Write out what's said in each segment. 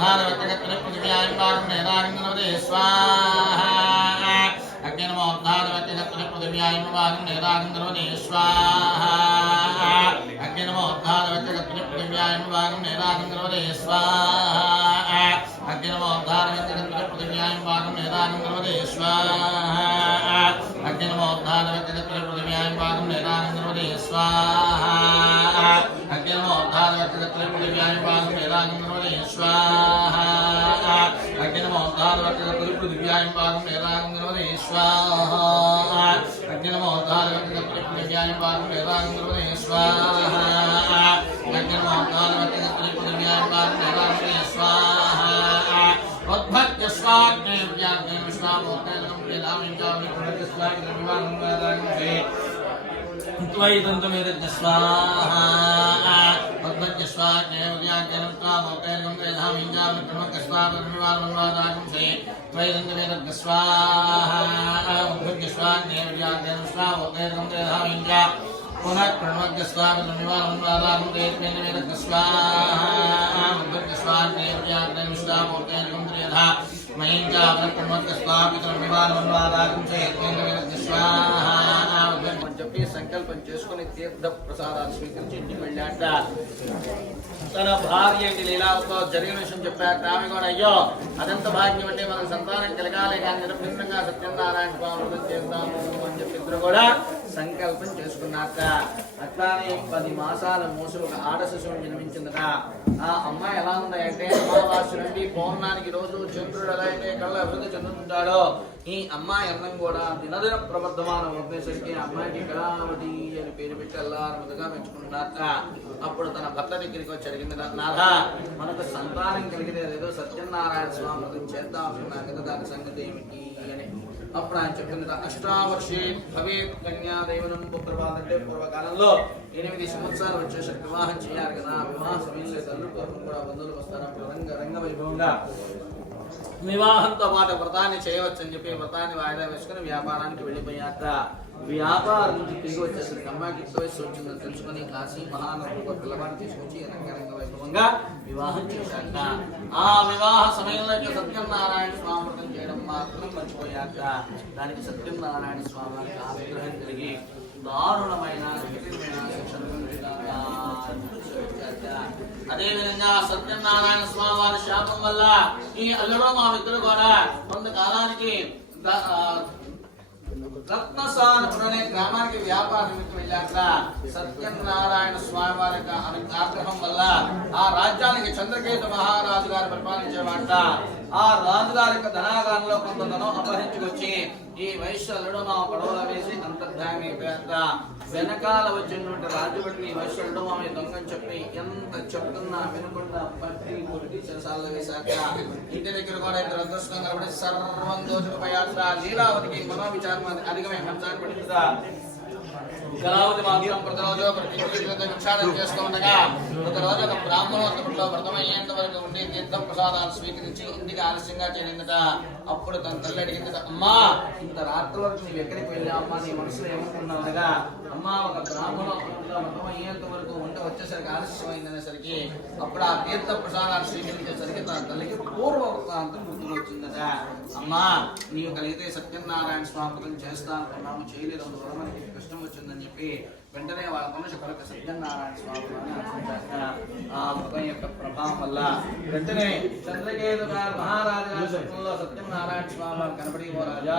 अग्निनमोद्धारवत्यगत्रे पृथिव्यां वागं नेदागन्धनवदे स्वाहा अग्निनमोद्धारवत्यगत्रे पृथिव्यां वागं नेदागन्धनवदे स्वाहा अग्निनमोद्धारवत्यगत्रे पृथिव्यां वागं नेदागन्धनवदे स्वाहा अग्निनमोद्धारवत्यगत्रे पृथिव्यां वागं नेदागन्धनवदे स्वाहा अग्निनमोद्धारवत्यगत्रे पृथिव्यां वागं नेदागन्धनवदे स्वाहा अग्निनमोद्धारवत्यगत्रे पृथिव्यां वागं नेदागन्धनवदे स्वाहा अग्निनमोद्धारवत्यगत्रे पृथिव्यां वागं नेदागन्धनवदे स्वाहा अग्निनमोद्धारवत्यगत्रे पृथिव्यां वागं नेदागन्धनवदे स्वाहा अग्निनमोद्धारवत्यगत्रे पृथिव्यां वागं नेदागन्धनवदे स्वाहा उद्भक्त्य स्वाग्नेव्याग्ने विश्वामोत्तेजं प्रेदामिञ्चामित्युक्त्य स्वाग्निर्विवाहं वेदाङ्गे त्वयिदन्तमेतद्य स्वाहा उद्भक्त्य स्वाग्नेव्याग्ने विश्वामोत्तेजं प्रेदामिञ्चामित्युक्त्य स्वाग्निर्विवाहं वेदाङ्गे त्वयिदन्तमेतद्य स्वाहा उद्भक्त्य स्वाग्नेव्याग्ने विश्वामोत्तेजं प्रेदामिञ्चा पुनः प्रणवद्य स्वाग्निर्विवाहं वेदाङ्गे स्वाहा उद्भक्त्य स्वाग्नेव्याग्ने विश्वामोत्तेजं చెప్పి సంకల్పం చేసుకుని తీర్థ ప్రసాదాలు స్వీకరించి ఇంటికి వెళ్ళాట. తన భార్య లీలాలతో జరిగిన విషయం చెప్పాక ఆమె కూడా అయ్యో అదంత భాగ్యం అంటే మనకు సంతానం కలగాలి కానీ నిరభ్యంగా సత్యనారాయణ స్వామి వ్రతం చేస్తాము అని చెప్పి ఇద్దరు కూడా సంకల్పం చేసుకున్నాక. అట్లానే 10 మాసాల మోసి ఒక ఆడ శిశువు జన్మించిందట. ఆ అమ్మాయి ఎలా ఉందంటే అమావాస్య నుండి పౌర్ణానికి రోజు చంద్రుడు ఎలా అయితే కళ్ళ అభివృద్ధి చెందుతుంటాడో ఈ అమ్మాయి అన్నం కూడా దినదిన ప్రవర్ధమానం వచ్చేసరికి అమ్మాయికి కళావతి అని పేరు పెట్టి అల్లారముగా పెంచుకున్నాక. అప్పుడు తన భర్త దగ్గరికి వచ్చి అడిగింది, నాథ మనకు సంతానం కలిగితే ఏదో సత్యనారాయణ స్వామి వ్రతం చేద్దాం అనుకున్నాం కదా, దాని సంగతి ఏమిటి అని. అప్పుడు ఆయన చెప్పింది, అష్టావర్షే భవేత్ కన్యా దైవనం పుత్రపాద అంటే పూర్వకాలంలో 8 సంవత్సరాలు వచ్చేసరికి వివాహం చేయాలి కదా. వివాహ సమయంలో తల్లిదండ్రులు కూడా బంధువులు వస్తారు. అప్పుడు రంగ వైభవంగా వివాహంతో పాటు వ్రతాన్ని చేయవచ్చు అని చెప్పి వ్రతాన్ని వాయిదా వేసుకుని వ్యాపారానికి వెళ్ళిపోయాక వ్యాపారం నుంచి తిరిగి వచ్చేసరికి అమ్మాయికి వయసు వచ్చిందని తెలుసుకుని కాశీ మహానగరంలో పిల్లవాడిని తీసుకొచ్చి రంగ వైభవంగా వివాహం చేశాక ఆ వివాహ సమయంలో సత్యనారాయణ స్వామి వ్రతం చేయడం మాత్రం మర్చిపోయాక దానికి సత్యనారాయణ స్వామి వారికి ఆగ్రహం కలిగి దారుణమైన అదేవిధంగా సత్యనారాయణ స్వామి వారి శాపం వల్ల ఈ అల్లుడు మా మిత్రుడు కూడా కొంతకాలానికి రత్నసానపురం అనే గ్రామానికి వ్యాపార నిమిత్తం వెళ్ళాక సత్యనారాయణ స్వామి వారి ఆగ్రహం వల్ల ఆ రాజ్యానికి చంద్రకేతు మహారాజు గారు పరిపాలించేవాట. ఆ రాజుగారి యొక్క ధనాగారంలో కొంత ధనం అపహరించుకొచ్చి ఈ వైశ్యుడు మా పడవలో వేసి అంతర్ధానం అయిపోయాక వెనకాల వచ్చినటువంటి రాజుబడిని వైశ్యుడు మా దొంగని చెప్పి ఎంత చెప్తున్నా వినకుండా పట్టి కొట్టి చెరసాలలో వేశాక ఇంటి దగ్గర కూడా ఇద్దరు అదృష్టం కాబట్టి సర్వం దోచుకుపోయాక లీలావతికి మనోవిచారం అధికమైన హంసాన్ని పడుతుందా. కళావతి మాత్రం ప్రతిరోజు విచారణ చేస్తూ ఉండగా ఒకరోజు ఒక బ్రాహ్మణోత్తములో వ్రతమయ్యేంత వరకు ఉండి తీర్థ ప్రసాదాలు స్వీకరించి ఇంటికి ఆలస్యంగా చేరిందట. అప్పుడు తన తల్లి అడిగిందట, అమ్మా ఇంత రాత్రి వరకు నువ్వు ఎక్కడికి వెళ్ళావమ్మా, నీ మనసులో ఏమనుకున్నావు అనగా, అమ్మా ఒక బ్రాహ్మణోత్తములో వ్రతమయ్యేంత వరకు వంట వచ్చేసరికి ఆలస్యమైందనేసరికి అప్పుడు ఆ తీర్థ ప్రసాదాలు స్వీకరించేసరికి తన తల్లికి పూర్వ వృత్తాంతం గుర్తుకొచ్చిందట. అమ్మా నీవు కలిగితే సత్యనారాయణ స్వామి వ్రతం చేస్తా అనుకున్నాము, చేయలేదు, అందువల్ల మనకి కష్టం వచ్చిందని చెప్పి వెంటనే వాళ్ళ మనిషి కొరకు సత్యనారాయణ స్వామి ఆ వ్రతం యొక్క ప్రభావం వల్ల వెంటనే చంద్రకేతు గారు మహారాజు గారి స్వప్నంలో సత్యనారాయణ స్వామి వారు కనబడి, ఓ రాజా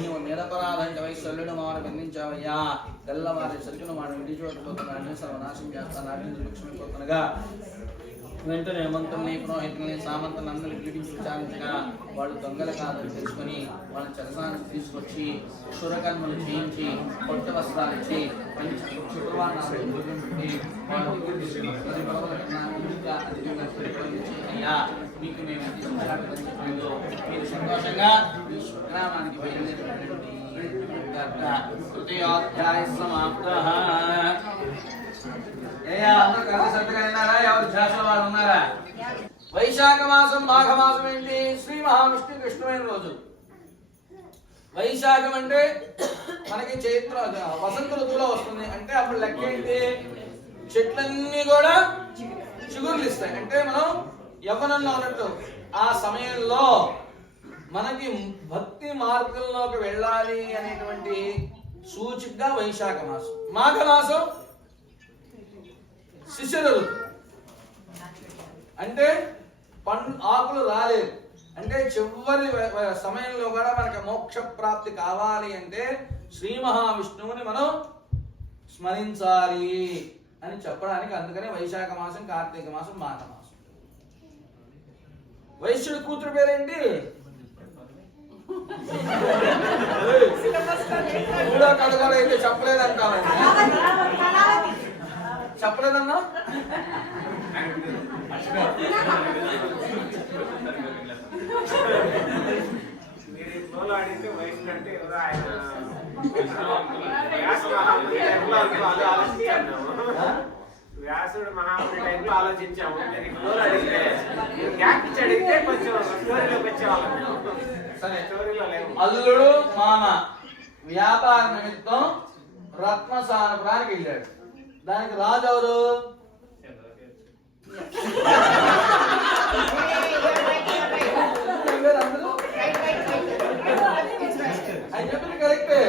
నీవు నిరపరాధంగా వైశ్యుడు మామను బంధించావయ్యా, తెల్లవారి సరుకును వాడు విడిచిపెట్టుకోతున్నాడని సర్వనాశం చేస్తాను లక్ష్మిపోతుండగా వెంటనే హేమంతుల్ని పురోహితుల్ని సామంతులను అందరినీ పిలిపించి విచారించగా వాళ్ళు దొంగలు కాదని తెలుసుకొని వాళ్ళ చెరసానికి తీసుకొచ్చి క్షురకర్మలు చేయించి కొత్త వస్త్రాలు ఇచ్చి శుక్రవారం అయ్యా మీకు మేము మీరు సంతోషంగా ఈ శుక్రామానికి బయలుదేరినటువంటి తృతీయోధ్యాయ సమాప్త. వైశాఖ మాసం మాఘ మాసం ఏంటి? శ్రీ మహావిష్ణు కృష్ణమైన రోజు. వైశాఖం అంటే మనకి చైత్ర వసంత ఋతువులో వస్తుంది. అంటే అప్పుడు లెక్క ఏంటి? చెట్లన్నీ కూడా చిగుర్లు ఇస్తాయి. అంటే మనం యవ్వనంలో ఉన్నట్టు ఆ సమయంలో మనకి భక్తి మార్గంలోకి వెళ్ళాలి అనేటువంటి సూచికగా వైశాఖ మాసం. మాఘ మాసం శిశిర ఋతువు, అంటే ఆకులు రాలేదు అంటే చివరి సమయంలో కూడా మనకి మోక్ష ప్రాప్తి కావాలి అంటే శ్రీ మహావిష్ణువుని మనం స్మరించాలి అని చెప్పడానికి అందుకనే వైశాఖ మాసం, కార్తీక మాసం, మాఘ మాసం. వైశ్యుడి కూతురు పేరేంటి? మూడో కడుగలు అయితే చెప్పలేదంటారండి. చెప్పలేదన్నా? వ్యాసుడు మహాముని టైంలో ఆలోచించాము. గ్యాప్ ఇచ్చి అడిగితే కొంచెం స్టోరీలోకి వచ్చేవాళ్ళం. సరే, స్టోరీలో లేవు. అల్లుడు మామ వ్యాపార నిమిత్తం రత్నసారపురానికి వెళ్ళాడు. దానికి రాజు ఎవరు? ఆయన చెప్పింది కరెక్టే.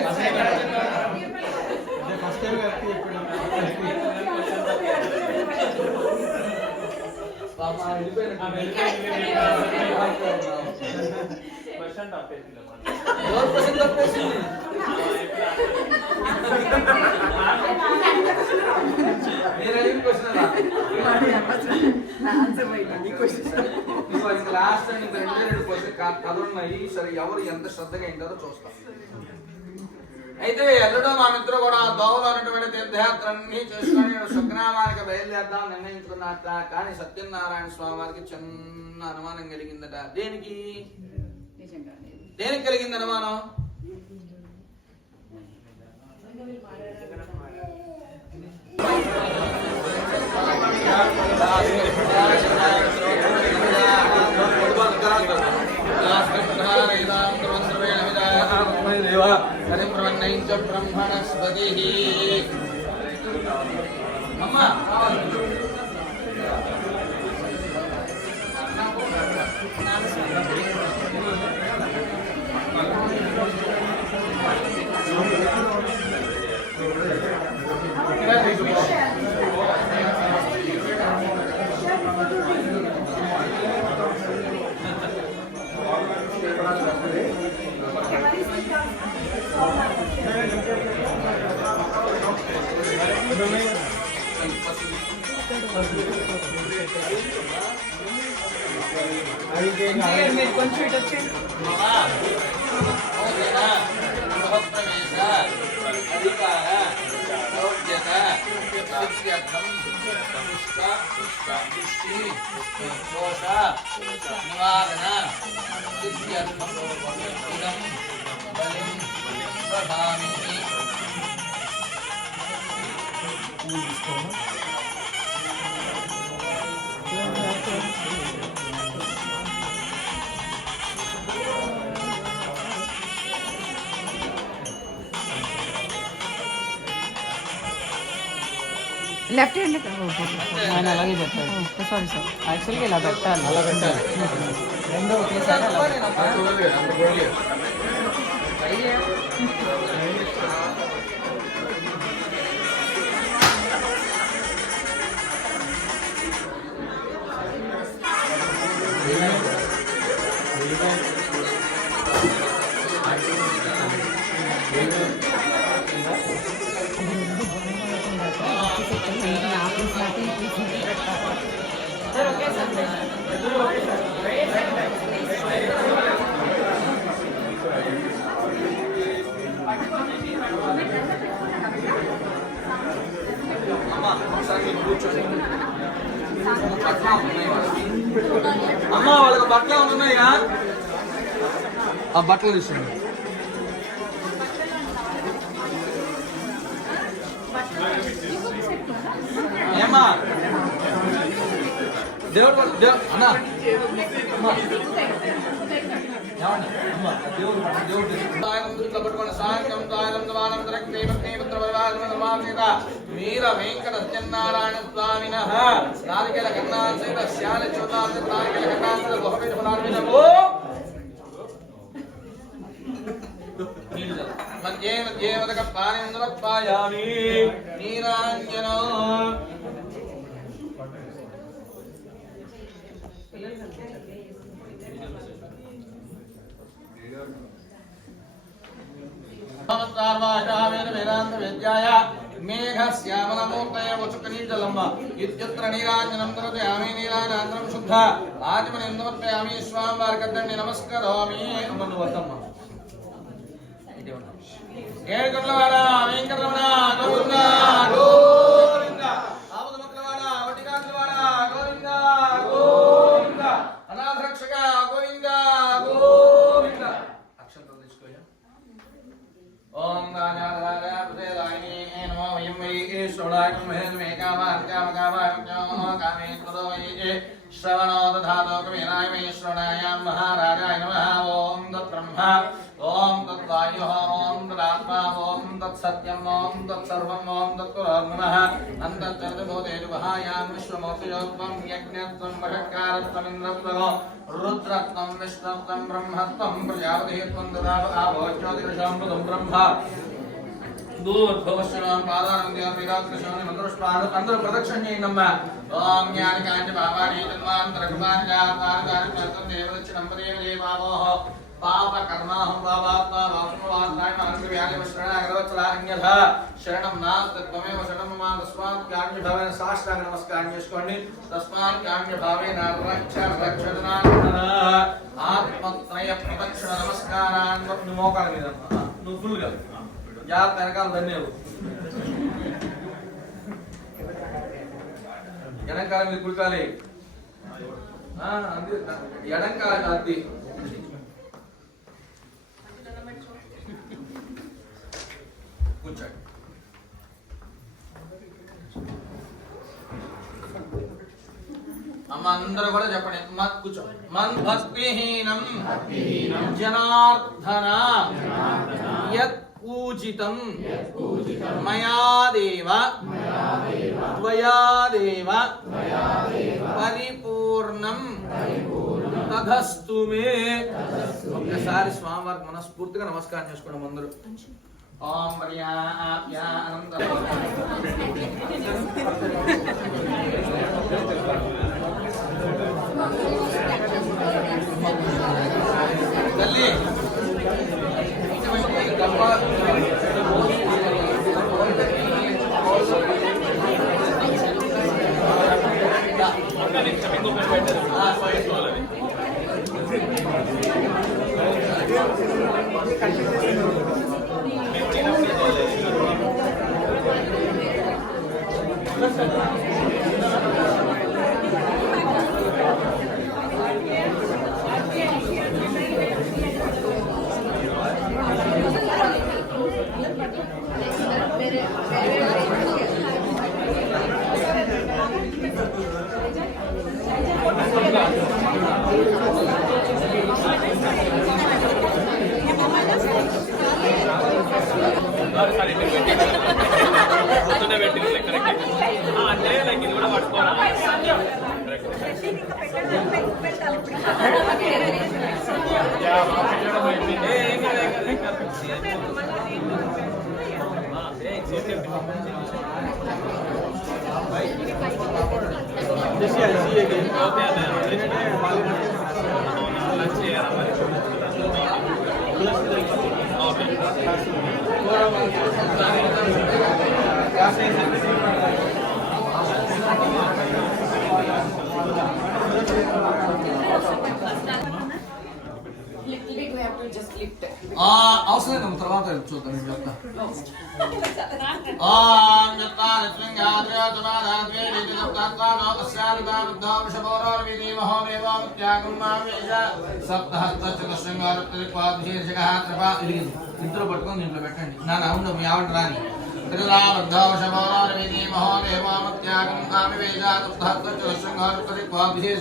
కథలున్నాయి. సరే, ఎవరు ఎంత శ్రద్ధగా ఏంటారో చూస్తాం. అయితే ఎల్లుడో మా మిత్రుడు కూడా దోవలో ఉన్నటువంటి తీర్థయాత్రలన్నీ చేసుకొని సుగ్రామానికి బయలుదేద్దాం నిర్ణయించుకున్నట్ట. కానీ సత్యనారాయణ స్వామి వారికి చిన్న అనుమానం కలిగిందట. దేనికి కలిగింది అనుమానం? బ్రహ్మణస్పతి అమ్మా కొంచెం ఇటు వచ్చేయండి. లెఫ్ట్ హ్యాండ్ ఆయన అలాగే పెట్టాలి. సారీ సార్, యాక్చువల్గా ఇలా పెట్టాలి. అలా పెట్టాలి. రెండో ఒకేసారి అమ్మా వాళ్ళకి బట్టలు ఉన్నాయా? ఆ బట్టలు తీసుకోండి. ఏమా దేవుడు అన్నా వీర వెంకట సత్యనారాయణ స్వామిన నారికేల కన్నాల సహిత శ్యాల చోదాల నారికేల కన్నాల బహుమతి పునార్మినము మధ్యే మధ్యే వదక పానిం సమర్పయామి నీరాంజనో వేదాంత విద్యాయ మేఘ శ్యామలమూర్తయ వచుకనీజలమ్మ ఇత్యత్ర నీరాంజనం దర్శయామి నీరాజాంతరం శుద్ధ ఆచమనం సమర్పయామి స్వామివారికద్దండి నమస్కరోమి అమ్మను వద్దమ్మ ఏడుకొండలవాడ వెంకటరమణ గోవింద గోవింద ఆపదముక్తవాడ వటికాకులవాడ గోవింద గోవింద అనాథరక్షక గోవింద గోవింద అక్షంతలు తీసుకోయా ఓం గాజారాయ ప్రదేదాయిని నమో వయం వై ఈశ్వరాయ మహేంద్రమే కామే ప్రదోయే శ్రవణో దధాతో కవీరాయ వై శ్రవణాయ మహారాజాయ నమః ఓం తత్బ్రహ్మ ఓం తద్వాయు ఓం తదాత్మా ఓం తత్సత్యం ఓం తత్సర్వం ఓం తత్పురోర్నమః అంతర్జలభూతేజు వహాయాం విశ్వమూర్తియోత్వం యజ్ఞత్వం వషట్కారత్వమింద్రత్వం రుద్రత్వం విష్ణుత్వం బ్రహ్మత్వం ప్రజాపతిత్వం దదావ ఆభోజ్యోతిషామృతం బ్రహ్మ दूर्भवश्रम पादानंदिया विराकृष्ण मंत्रस्पाद अंदर प्रदक्षिण చేయండమ్మ ఓం జ్ఞానకాంత బాబాని జన్మాంతర కుమార్యా పాదారి చర్తం దేవదక్షిణం దేవావోః పాప కర్మాహం బాబాత్మా వాసువాత్మాయ మహంతి వ్యాలి వశ్రణాగరవత్సల అన్యథా శరణం నాస్తి త్వమేవ శరణం మమ తస్మాత్ కామ్య భావేన సాష్టాంగ నమస్కారం చేసుకోండి తస్మాత్ కామ్య భావేన రక్షణ ఆత్మత్రయ ప్రదక్షిణ నమస్కారాన్ని మోకాల మీద నువ్వు ఫుల్ గా జాగ్రత్త వెనకాల ధన్యవాదాలు వెనకాల మీరు కుడకాలి ఎడంకాల అద్ది కూర్చోండి అమ్మ అందరూ కూడా చెప్పండి కూర్చో మన్ భక్తిహీనం జనార్దన యత్ పూజితం మయా దేవ త్వయా దేవ పరిపూర్ణం తదస్తు మే. ఒక్కసారి స్వామివారికి మనస్ఫూర్తిగా నమస్కారం చేసుకోవడం అందరూ. ఓం తల్లి అవసరం లేదు, తర్వాత చూద్దాం. నేను చెప్తా. ఇంట్లో పట్టుకొని దీంట్లో పెట్టండి. నా అవును మీ ఆవిడ రాని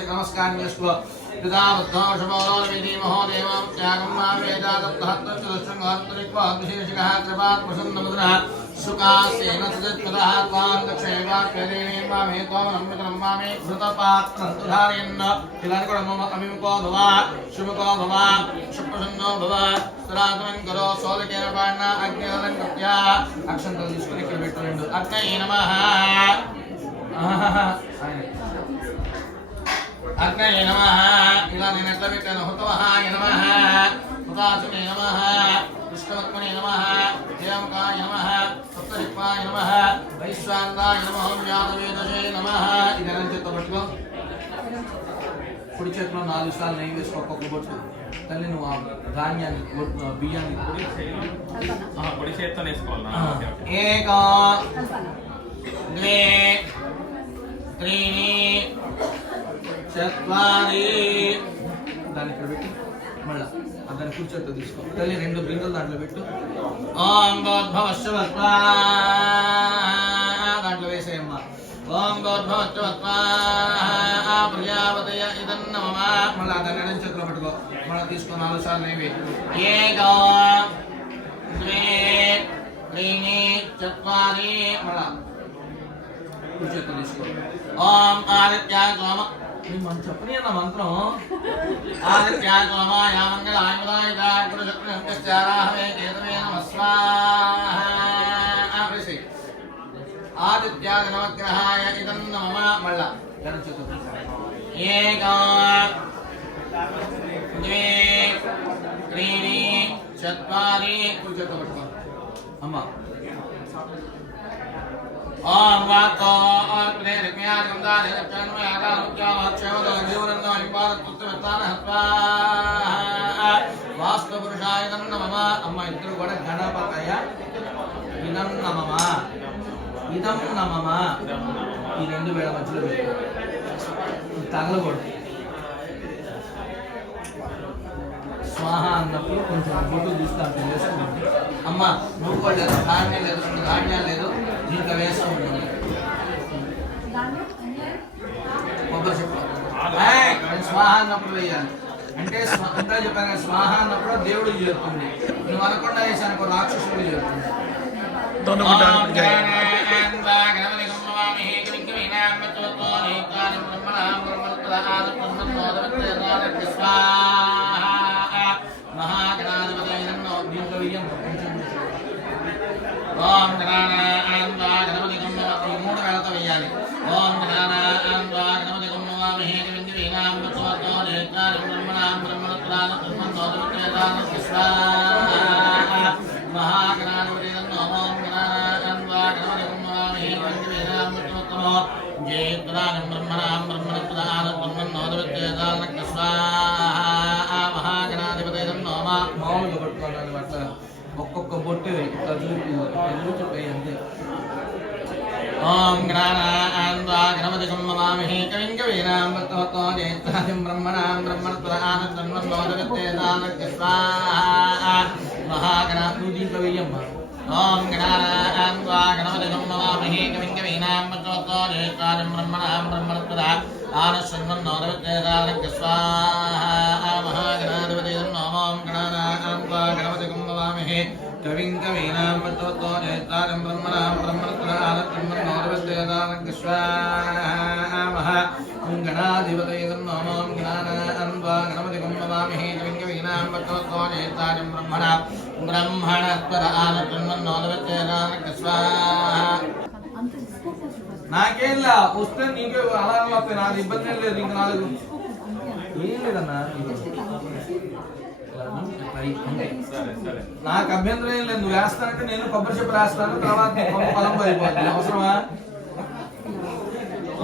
నమస్కారం చేసుకో. पितावत्तोषपोलोविधि महोदेवं त्यागं मा वेदादत्तहत्तचतुष्टङ्गात्तरिक्वाद्विशेषिकः कृपात्प्रसन्नमुद्रः सुखासेन तदत्पदः त्वां दक्षैवाप्यदेवे मामे त्वमनम्बितं मामे घृतपात्रं तुधारयन् किलानिकुणमम अमिमुको भव शुभको भव सुप्रसन्नो भव स्तरातनं करो सोदकेन पाण्ना अग्निदनं कृत्या अक्षन्तल తీసుకొని ఇక్కడ పెట్టండి అగ్నయే నమః అగ్నయే నమః ఇలా నేను ఎట్లా పెట్టాను హుతవహాయ నమః హుతాసునే నమః కృష్ణవత్మనే నమః దేవకాయ నమః సప్తరిక్వాయ నమః వైశ్వానరాయ నమః వ్యాధవేదశే నమః ఇదనం చేత పట్టుకో కుడి చేతిలో 4 సార్లు నెయ్యి వేసుకో ఒక్కొక్క బొట్టు తల్లి నువ్వు ఆ ధాన్యాన్ని బియ్యాన్ని పొడి చేత్తో వేసుకోవాలా ఏక ద్వే త్రీణి చత్వారి దాన్ని ఇక్కడ పెట్టి మళ్ళా దాన్ని కూర్చోతో తీసుకో తల్లి 2 బిందెలు దాంట్లో పెట్టు ఓం గోద్భవశ్వత్వా దాంట్లో వేసేయమ్మా ఓం గోద్భవశ్వత్వా ప్రజాపతయ ఇదన్నమమ మళ్ళా దాన్ని ఎడం చేతిలో పెట్టుకో మళ్ళా తీసుకో 4 సార్లు ఇవి ఏక ద్వే త్రీణి చత్వారి మళ్ళా కూర్చోతో తీసుకో ఓం ఆదిత్యాయ సోమ మనం చెప్పని అన్న మంత్రం ఆదిత్యాయ సోమాయ మంగళాయ బుధాయ గురుశుక్రహమే కేతవే నమస్వాహ ఆదిత్యాయ నవగ్రహాయ ఇదం నమః మళ్ళా ఏక ద్వే త్రీణి చత్వారి కూర్చోతో పట్టుకో అమ్మ ఓం వాతో ప్రేరక్యాగం వాస్తపురుషాయ నమః అమ్మ ఇద్దరు కూడా గణపతయ ఇదం నమః ఇదం నమః ఈ 2 వేల మధ్యలో పెట్టు తగలకూడదు స్వాహ అన్నప్పుడు కొంచెం బొట్టు చూస్తాను వేసుకుంటుంది అమ్మ నువ్వు కూడా లేదు ధాన్యం లేదు 2 ధాన్యాలు లేదు దీంట్లో వేస్తూ ఉంటుంది కొబ్బరి చెప్పు స్వాహ అన్నప్పుడు వేయాలి అంటే అంతా చెప్పాను స్వాహ అన్నప్పుడు దేవుడు చేరుతుంది నువ్వు అనకుండా వేసానుకో రాక్షసుడు చేరుతుంది దీంట్లో వెయ్యం ఓం గణానాం వా గణపతి గం ఈ 3 వేలతో వేయాలి ఓం గణానాం వా గణపతి గం నమామిహి కవిం వీణాం వత్సవతో నేత్రాం బ్రహ్మణాం బ్రహ్మణత్రాన బ్రహ్మణోదవిత్రేదాన స్వాహ మహాగణాధిపతి ఓం గణానాం వా గణపతి గం నమామిహి కవిం వీణాం వత్సవతో జయత్రాం బ్రహ్మణాం బ్రహ్మణత్రాన బ్రహ్మణోదవిత్రేదాన స్వాహ మహాగణాధిపతి నమ మామూలుగా పట్టుకోవాలి అట్లా ఒక్కొక్క బొట్టు చూపి అంతే ఓం గణానాం వా గణపతి గం నమామిహి కవిం కవీనాం వత్సవతో జయత్రాం బ్రహ్మణాం బ్రహ్మణత్రాన బ్రహ్మణోదవిత్రేదాన స్వాహ మహాగణాధిపతి దీంట్లో వెయ్యమ్మ ఓం గణానాం వా గణపతి గం నమామిహి కవిం కవీనాం వత్సవతో జయత్రాం బ్రహ్మణాం బ్రహ్మణత్రాన బ్రహ్మణోదవిత్రేదాన స్వాహ మహాగణాధిపతి ఓం గణానాం వా గణపతి గం నమామిహి కవిం కవీనాం వత్సవతో జయత్రాం బ్రహ్మణాం బ్రహ్మణత్రాన బ్రహ్మణోదవిత్రేదాన స్వాహ గణాధిపతి ఓం గణానాం వా గణపతి గం నమామిహి కవిం కవీనాం వత్సవతో జయత్రాం బ్రహ్మణాం బ్రహ్మణత్రాన బ్రహ్మణోదవిత్రేదాన స్వాహ నాకేంలా వస్తే నీకే అలారం వస్తాయి నాకు ఇబ్బంది ఏం లేదు ఇంకా 4 ఏం లేదన్నా నాకు అభ్యంతరం ఏం లేదు నువ్వు వేస్తానంటే నేను కొబ్బరి చెప్పు రాస్తాను తర్వాత పొలం అయిపోతుంది అవసరమా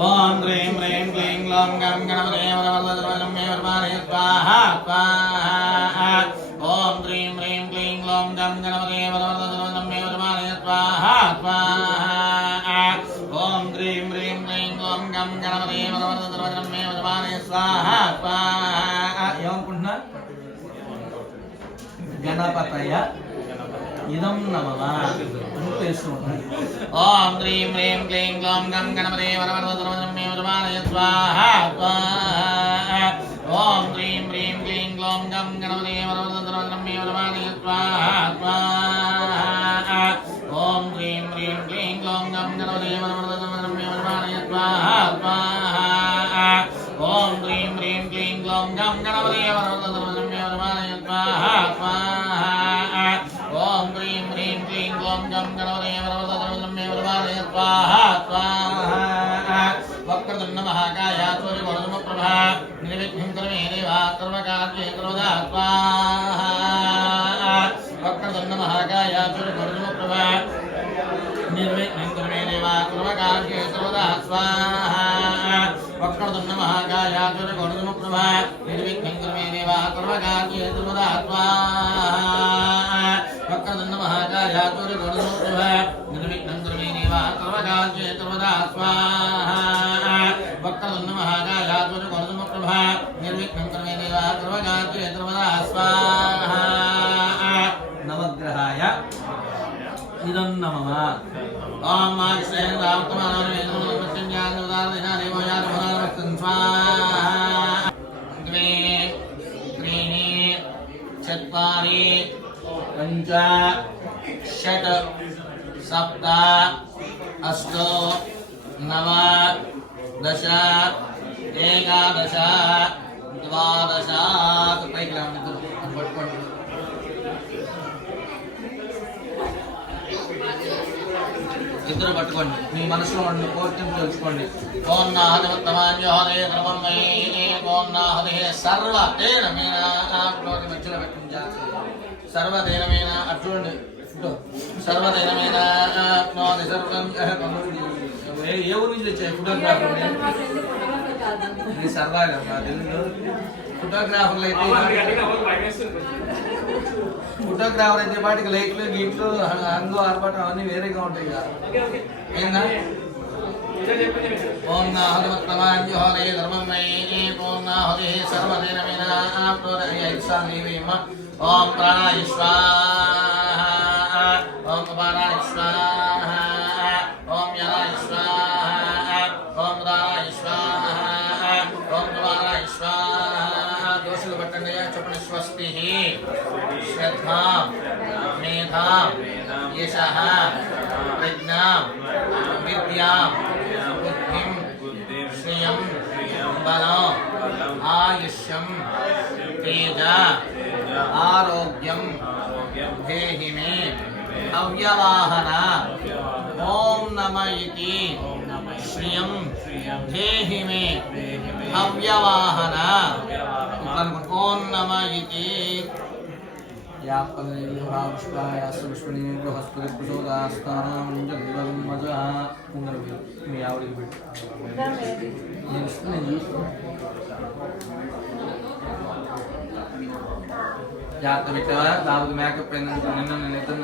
ఓం హ్రీం హ్రీం క్లీం గ్లౌం గం గణపతే వరవరదరవరమే వరమానే స్వాహా స్వాహ ఓం హ్రీం హ్రీం క్లీం గ్లౌం గం గణపతే వరవరదరవరమే వరమానే స్వాహా స్వాహ ఓం హ్రీం హ్రీం క్లీం గ్లౌం గం గణపతే వరవరదరవరమే వరమానే స్వాహా స్వాహ ఏమనుకుంటున్నా గణపతయ ఇదం నమః ఓం హ్రీం హ్రీం క్లీం గ్లౌం గం గణపతే వరవరదరవరమే వరమానే స్వాహా స్వాహ ఓం హ్రీం హ్రీం క్లీం గ్లౌం గం గణపతే వరవరదరవదరమే వరమాణయ స్వాహా స్వాహా ఓం హ్రీం హ్రీం క్లీం గ్లౌం గం గణపతే వరవరదరవదరమే వరమాణయ స్వాహా స్వాహా ఓం హ్రీం హ్రీం క్లీం గ్లౌం గం గణపతే వరవరదరవదరమే వరమాణయ స్వాహా స్వాహా ఓం హ్రీం హ్రీం క్లీం గ్లౌం గం గణపతే వరవరదరవదరమే వరమాణయ స్వాహా స్వాహా వక్రతుण्ड महाकाय सूर्यकोणसमप्रभा निर्विघ्नं कुरु मे देवा सर्वकार्ये सर्वदा स्वाहा वक्रतुण्ड महाकाय सूर्यकोणसमप्रभा निर्विघ्नं कुरु मे देवा सर्वकार्ये सर्वदा स्वाहा वक्रतुण्ड महाकाय सूर्यकोणसमप्रभा निर्विघ्नं कुरु मे देवा सर्वकार्ये सर्वदा स्वाहा वक्रतुण्ड महाकाय सूर्यकोणसमप्रभा निर्विघ्नं कुरु मे देवा सर्वकार्ये सर्वदा स्वाहा वक्रतुण्ड महाकाय सूर्यकोणसमप्रभा निर्विघ्नं कुरु मे देवा सर्वकार्ये सर्वदा स्वाहा नवग्रहाय इदं नमः ओम माक्षेन रामतमानवेदनमृत्युञ्जानोदारदिशादेवयानमहारमस्तन् स्वाहा द्वे त्रीणि चत्वारि पञ्च षट् सप्त अष्ट नव दश एकादश द्वादश ఇద్దరు పట్టుకోండి మీ మనసులో ఉండి కోరికను తెలుసుకోండి ఓం నాహదేవత్తమాన్యోహదే ద్రవమై ఓం నాహదే సర్వదేనమేన ఆప్నోతి మధ్యలో పెట్టించాలి సర్వదేనమేన అట్లుండి సర్వదేనమేన ఆప్నోతి సర్వం ఏ ఊరు నుంచి వచ్చాయి ఫోటోగ్రాఫర్ ఇది సర్వాగా తెలుగు ఫోటోగ్రాఫర్లు అయితే ఫోటోగ్రాఫర్ అయితే పాటికి లైట్లు గీట్లు హంగు ఆర్పాటం అవన్నీ వేరేగా ఉంటాయి కదా ఏందా ఓం నాహదేవత్తమాన్యోహదే ధర్మమై ఓం నాహదే సర్వదేనమేన ఆప్నోతి ఐసానీవేమ ఓం ప్రాణాయ స్వాహా ఓం అపానాయ స్వాహా ఓం యనాయ స్వాహా ఓం రాయ స్వాహా ఓం కుమారాయ స్వాహా దోషులు పట్టండి చెప్పండి స్వస్తి శ్రద్ధా మేధా యశః ప్రజ్ఞా విద్యా బుద్ధిం శ్రియం బలం ఆయుష్యం తేజ ఆరోగ్యం దేహి మే అవ్యవాహన ఓం నమ ఇతి శ్రియం దేహి మే అవ్యవాహన ఓం నమ ఇతి మీ ఆవిడికి పెట్టు జాగ్రత్త పెట్టావా దానికి మేకప్ నిన్న నేను ఇద్దరు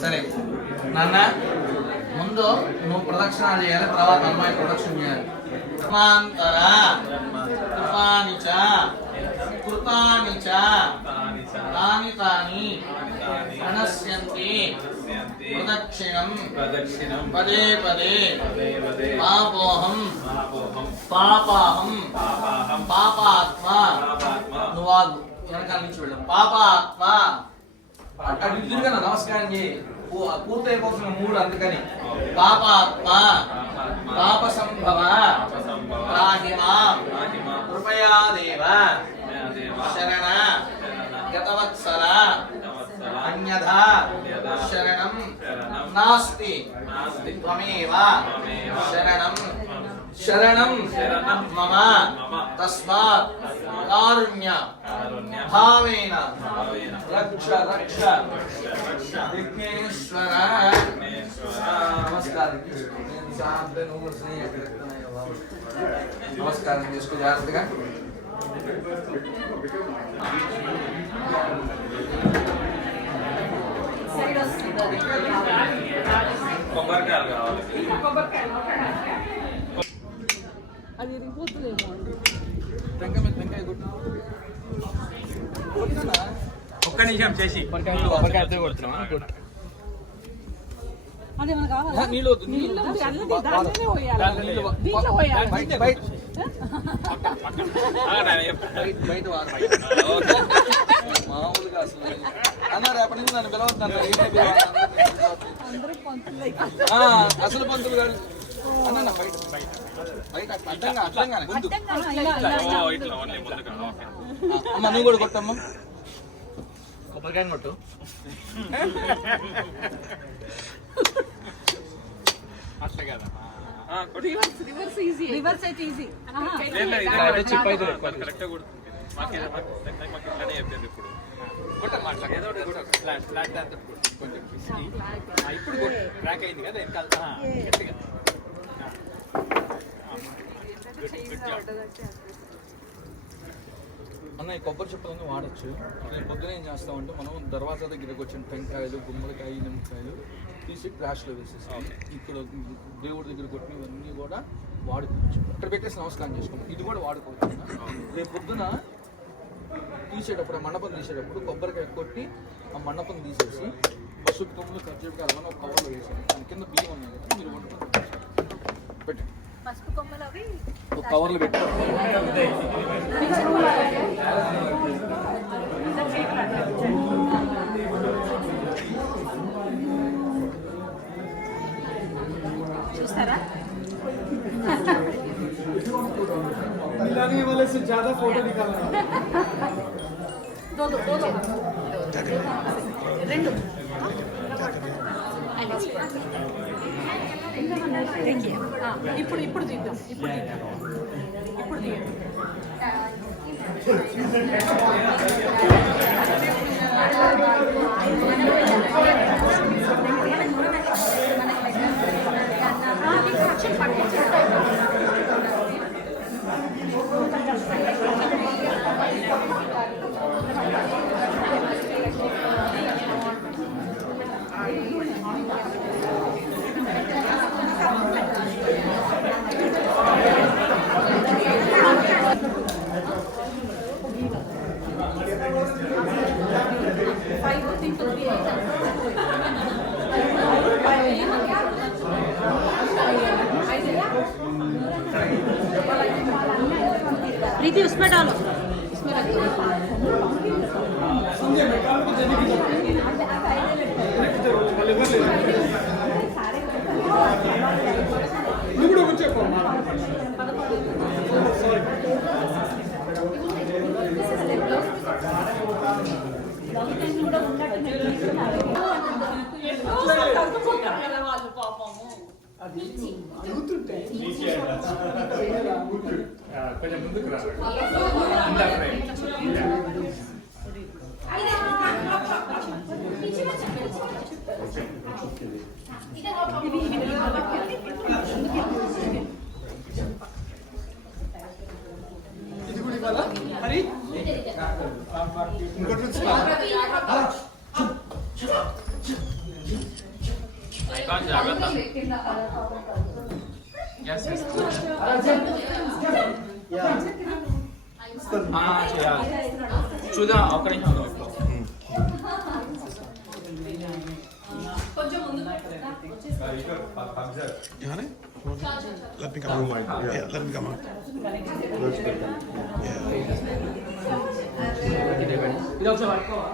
సరే నాన్న ముందు నువ్వు ప్రదక్షిణ చేయాలి తర్వాత అమ్మాయి ప్రదక్షిణ చేయాలి సమాంతర కృతాని చ కృతాని చ తాని తాని ప్రణశ్యంతి ప్రదక్షిణం పదే పదే పాపోహం పాపాహం పాపాత్మ నువ్వు వెనకాల నుంచి వెళ్ళాం పాపాత్మ అటు తిరిగా నమస్కారం చేయి పూర్తయిపోతున్న మూడు అందుకని పాపాత్మ పాప సంభవ రాహిమా కృపయా దేవ శరణ గతవత్సల అన్యథా శరణం నాస్తి త్వమేవ శరణం శరణం మమ తస్మాత్ కారుణ్య భావేన రక్ష రక్ష విఘ్నేశ్వర నమస్కారం నమస్కారం చేసుకో జాగ్రత్తగా కొబ్బరికాయలు కావాలి అది ఇరిగిపోతుందేమో ఒక్క నిమిషం చేసి కొబ్బరికాయ కొడుతున్నామా అదేమన్నా కావాలా? నీళ్ళు వద్దు, నీళ్ళు అది అల్లది దాంట్లోనే పోయాలి. నీళ్ళు దీంట్లో పోయాలి. బయట బయట మామూలుగా అసలు అన్న రేపటి నుంచి నన్ను పిలవద్దు అసలు పంతులు గారు అన్న బయట బయట అడ్డంగా అడ్డంగానే ముందు అమ్మ నువ్వు కూడా కొట్టమ్మా కొబ్బరికాయ కొట్టు రివర్స్ ఈజీ. రివర్స్ అయితే ఈజీ. ఇప్పుడు ట్రాక్ అయింది కదా గట్టిగా అన్న ఈ కొబ్బరి చెప్పలన్నీ వాడచ్చు. నేను పొద్దున ఏం చేస్తామంటే మనం దర్వాజా దగ్గరకు వచ్చిన టెంకాయలు గుమ్మడికాయ నిమ్మకాయలు తీసి ట్రాష్లో వేసేస్తాం. ఇక్కడ దేవుడి దగ్గర కొట్టినవన్నీ కూడా వాడుకోవచ్చు. ఇక్కడ పెట్టేసి నమస్కారం చేసుకోండి. ఇది కూడా వాడుకోవచ్చు. రేపు పొద్దున తీసేటప్పుడు ఆ మండపం తీసేటప్పుడు కొబ్బరికాయ కొట్టి ఆ మండపం తీసేసి పసుపు కొమ్ములు ఖర్చు కావాలని ఒక కవర్లో వేసాను. దాని కింద బియ్యం ఉన్నాయి కదా మీరు వండుకొని పెట్టండి. ఒక కవర్లో పెట్టుకోండి. చూస్తారా? वाले से ज्यादा फोटो निकालना दो రెండు ఇప్పుడు తీద్దాం. ఇప్పుడు తీయండి. प्रीति उसमें डालो, इसमें रखो। కొంచెం ముందుకు రా. ఇది కూడా ఇవ్వాలా హరి ఇంకోటి జాగ్రత్త. చూద్దాం ఒక్క నిమిషం. Let me come out. Yeah, let me come out. ఇది ఒకసారి పట్టుకోవా?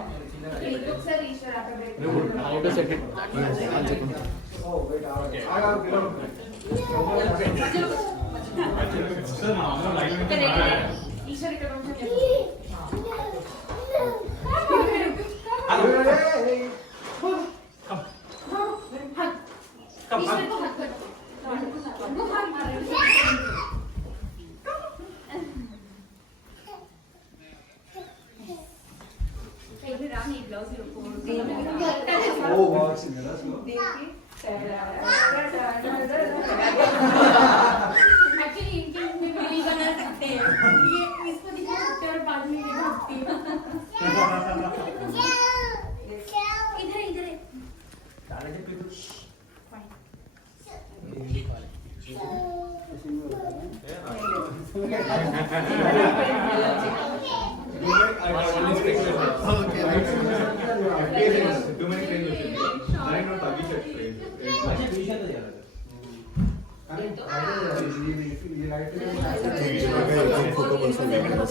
Okay.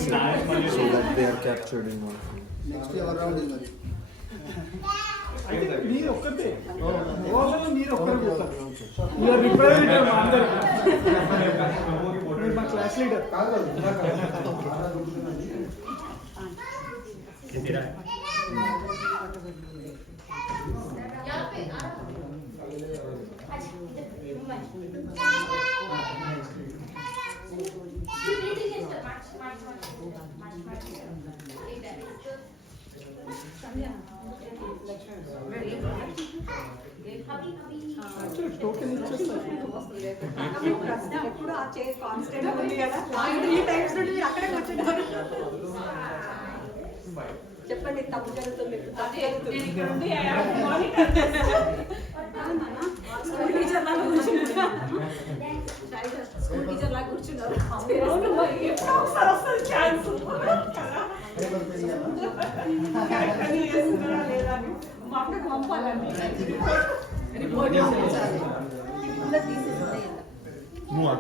So that they are captured in one. Next ఎవరు రౌండ్ ఇది మరి అయితే మీరు ఒక్కటే ఓవర్ మీరు ఒక్కరే పోతారు యు ఆర్ రిప్రజెంటేటివ్ మా అందరికి మీరు మా క్లాస్ లీడర్ టోకెన్ ఇచ్చేస్తారు ఎప్పుడు ఆ చైర్ కాన్స్టెంట్ ఉంది కదా 3 టైమ్స్ నుండి మీరు అక్కడే కూర్చున్నారు. చెప్పండి తప్పు జరుగుతుంది స్కూల్ టీచర్ లాగా కూర్చున్నారు ఎప్పుడో ఒకసారి వస్తుంది ఛాన్స్ లేదా మా అక్కడికి పంపాలండి రిపోర్ట్ Move on.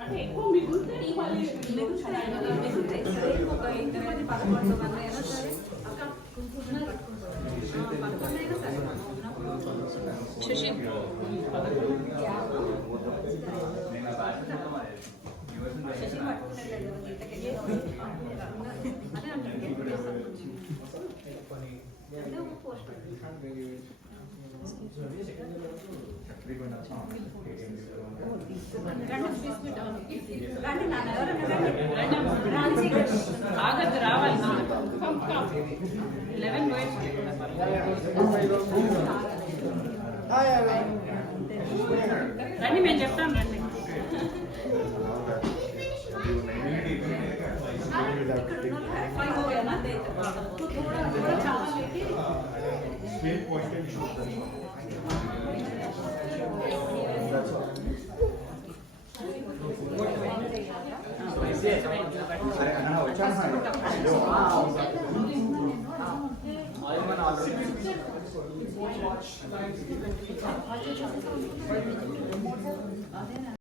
అంటే ఎక్కువ మిగులుతే ఇవ్వాలి మిగులుతాయి ఒక 11 మంది అయినా సరే శశి ఆగద్దు రావాలి 11 రండి మేము చెప్తాం రండి అదేనా